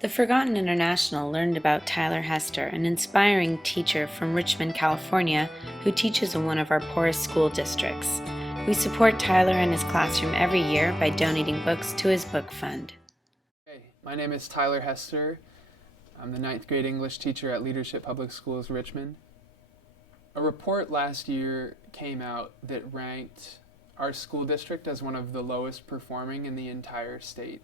The Forgotten International learned about Tyler Hester, an inspiring teacher from Richmond, California, who teaches in one of our poorest school districts. We support Tyler and his classroom every year by donating books to his book fund. Hey, my name is Tyler Hester. I'm the 9th grade English teacher at Leadership Public Schools, Richmond. A report last year came out that ranked our school district as one of the lowest performing in the entire state.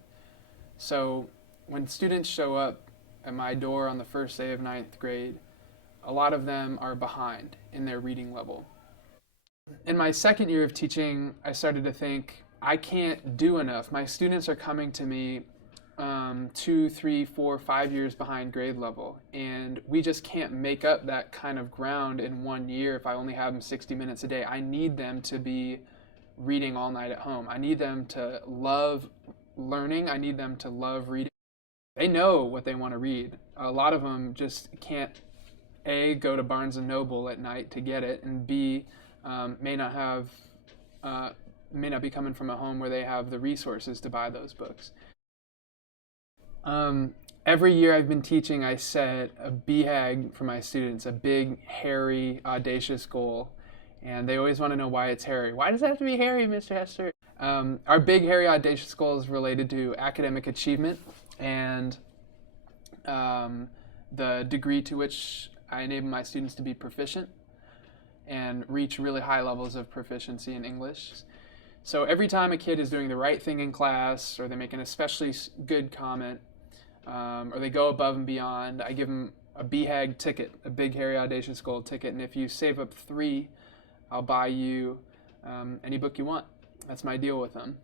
So when students show up at my door on the first day of 9th grade, a lot of them are behind in their reading level. In my second year of teaching, I started to think, I can't do enough. My students are coming to me 2, 3, 4, 5 years behind grade level, and we just can't make up that kind of ground in 1 year if I only have them 60 minutes a day. I need them to be reading all night at home. I need them to love learning. I need them to love reading. They know what they want to read. A lot of them just can't, A, go to Barnes & Noble at night to get it, and B, may not be coming from a home where they have the resources to buy those books. Every year I've been teaching, I set a BHAG for my students, a big, hairy, audacious goal. And they always want to know why it's hairy. Why does it have to be hairy, Mr. Hester? Our big, hairy, audacious goal is related to academic achievement and the degree to which I enable my students to be proficient and reach really high levels of proficiency in English. So every time a kid is doing the right thing in class, or they make an especially good comment, or they go above and beyond, I give them a BHAG ticket, a big, hairy, audacious goal ticket. And if you save up 3, I'll buy you any book you want. That's my deal with them.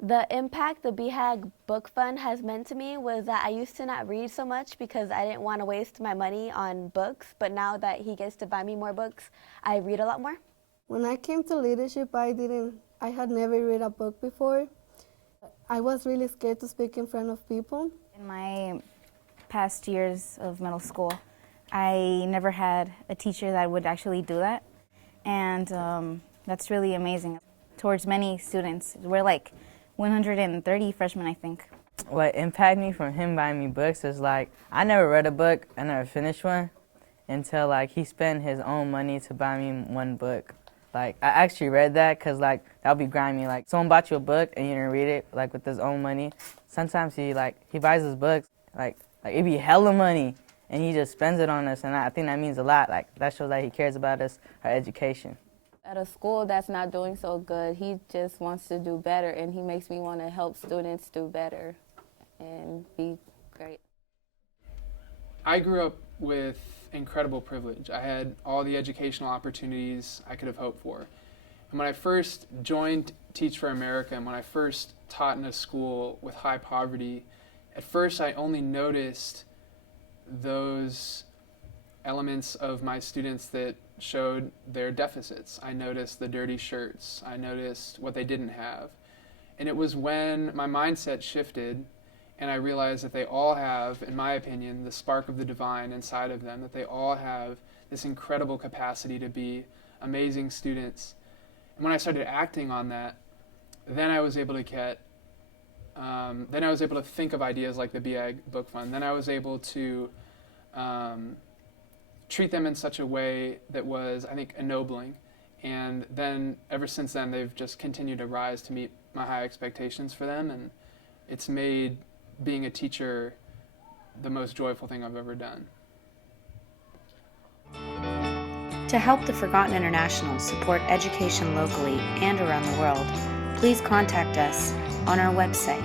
The impact the BHAG Book Fund has meant to me was that I used to not read so much because I didn't want to waste my money on books, but now that he gets to buy me more books, I read a lot more. When I came to leadership, I had never read a book before. I was really scared to speak in front of people. In my past years of middle school, I never had a teacher that would actually do that, and that's really amazing. Towards many students, we're like 130 freshmen, I think. What impacted me from him buying me books is like, I never read a book, I never finished one until like he spent his own money to buy me one book. Like, I actually read that because like, that would be grimy. Like, someone bought you a book and you didn't read it like with his own money. Sometimes he buys his books, like it'd be hella money and he just spends it on us, and I think that means a lot. Like, that shows that he cares about us, our education. At a school that's not doing so good, he just wants to do better, and he makes me want to help students do better and be great. I grew up with incredible privilege. I had all the educational opportunities I could have hoped for. And when I first joined Teach for America, and when I first taught in a school with high poverty, at first I only noticed those elements of my students that showed their deficits. I noticed the dirty shirts. I noticed what they didn't have. And it was when my mindset shifted and I realized that they all have, in my opinion, the spark of the divine inside of them, that they all have this incredible capacity to be amazing students. And when I started acting on that, then I was able to think of ideas like the BHAG Book Fund. Then I was able to treat them in such a way that was, I think, ennobling. And then, ever since then, they've just continued to rise to meet my high expectations for them, and it's made being a teacher the most joyful thing I've ever done. To help the Forgotten International support education locally and around the world, please contact us on our website,